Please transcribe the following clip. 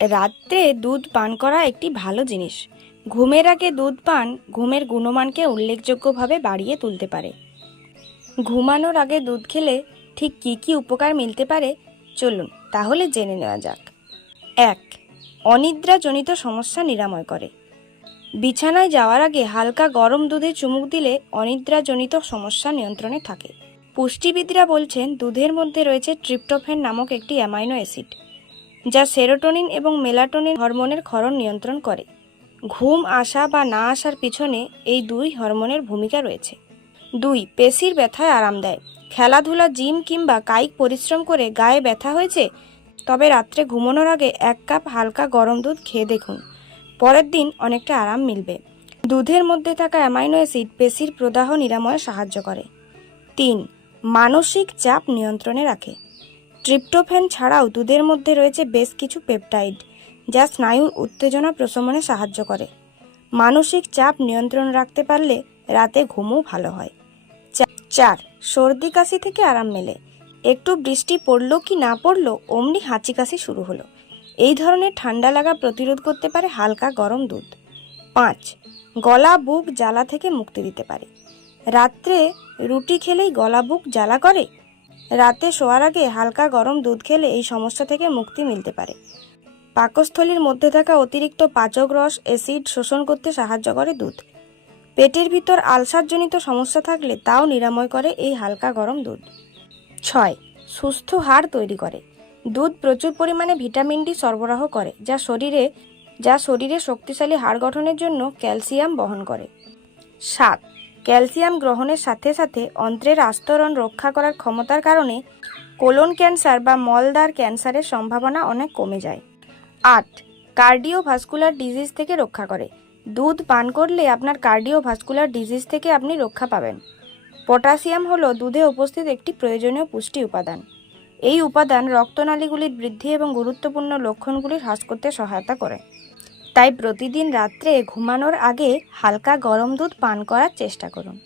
রাত্রে দুধ পান করা একটি ভালো জিনিস। ঘুমের আগে দুধ পান ঘুমের গুণমানকে উল্লেখযোগ্যভাবে বাড়িয়ে তুলতে পারে। ঘুমানোর আগে দুধ খেলে ঠিক কী কী উপকার মিলতে পারে চলুন তাহলে জেনে নেওয়া যাক। 1. অনিদ্রাজনিত সমস্যা নিরাময় করে। বিছানায় যাওয়ার আগে হালকা গরম দুধে চুমুক দিলে অনিদ্রাজনিত সমস্যা নিয়ন্ত্রণে থাকে। পুষ্টিবিদরা বলছেন দুধের মধ্যে রয়েছে ট্রিপ্টোফ্যান নামক একটি অ্যামাইনো অ্যাসিড, যা সেরোটোনিন এবং মেলাটোনিন হরমোনের ক্ষরণ নিয়ন্ত্রণ করে। ঘুম আসা বা না আসার পিছনে এই দুই হরমোনের ভূমিকা রয়েছে। 2. পেশির ব্যথায় আরাম দেয়। খেলাধুলা, জিম কিংবা কায়িক পরিশ্রম করে গায়ে ব্যথা হয়েছে, তবে রাত্রে ঘুমানোর আগে 1 কাপ হালকা গরম দুধ খেয়ে দেখুন, পরের দিন অনেকটা আরাম মিলবে। দুধের মধ্যে থাকা অ্যামাইনো অ্যাসিড পেশির প্রদাহ নিরাময়ে সাহায্য করে। 3. মানসিক চাপ নিয়ন্ত্রণে রাখে। ট্রিপ্টোফ্যান ছাড়াও দুধের মধ্যে রয়েছে বেশ কিছু পেপটাইড, যা স্নায়ুর উত্তেজনা প্রশমনে সাহায্য করে। মানসিক চাপ নিয়ন্ত্রণ রাখতে পারলে রাতে ঘুমও ভালো হয়। 4. সর্দি কাশি থেকে আরাম মেলে। একটু বৃষ্টি পড়লো কি না পড়লো অমনি হাঁচি কাশি শুরু হলো, এই ধরনের ঠান্ডা লাগা প্রতিরোধ করতে পারে হালকা গরম দুধ। 5. গলা বুক জ্বালা থেকে মুক্তি দিতে পারে। রাত্রে রুটি খেলেই গলা বুক জ্বালা করে? রাতে শোয়ার আগে হালকা গরম দুধ খেলে এই সমস্যা থেকে মুক্তি মিলতে পারে। পাকস্থলীর মধ্যে থাকা অতিরিক্ত পাচক রস অ্যাসিড শোষণ করতে সাহায্য করে দুধ। পেটের ভিতর আলসারজনিত সমস্যা থাকলে তাও নিরাময় করে এই হালকা গরম দুধ। 6. সুস্থ হাড় তৈরি করে। দুধ প্রচুর পরিমাণে ভিটামিন ডি সরবরাহ করে, যা শরীরে শক্তিশালী হাড় গঠনের জন্য ক্যালসিয়াম বহন করে। 7. ক্যালসিয়াম গ্রহণের সাথে সাথে অন্ত্রের আস্তরণ রক্ষা করার ক্ষমতার কারণে কোলন ক্যান্সার বা মলদ্বার ক্যান্সারের সম্ভাবনা অনেক কমে যায়। 8. কার্ডিওভাস্কুলার ডিজিজ থেকে রক্ষা করে। দুধ পান করলে আপনার কার্ডিওভাস্কুলার ডিজিজ থেকে আপনি রক্ষা পাবেন। পটাশিয়াম হলো দুধে উপস্থিত একটি প্রয়োজনীয় পুষ্টি উপাদান। এই উপাদান রক্তনালীগুলির বৃদ্ধি এবং গুরুত্বপূর্ণ লক্ষণগুলি হ্রাস করতে সহায়তা করে। তাই প্রতিদিন রাত্রে ঘুমানোর আগে হালকা গরম দুধ পান করার চেষ্টা করুন।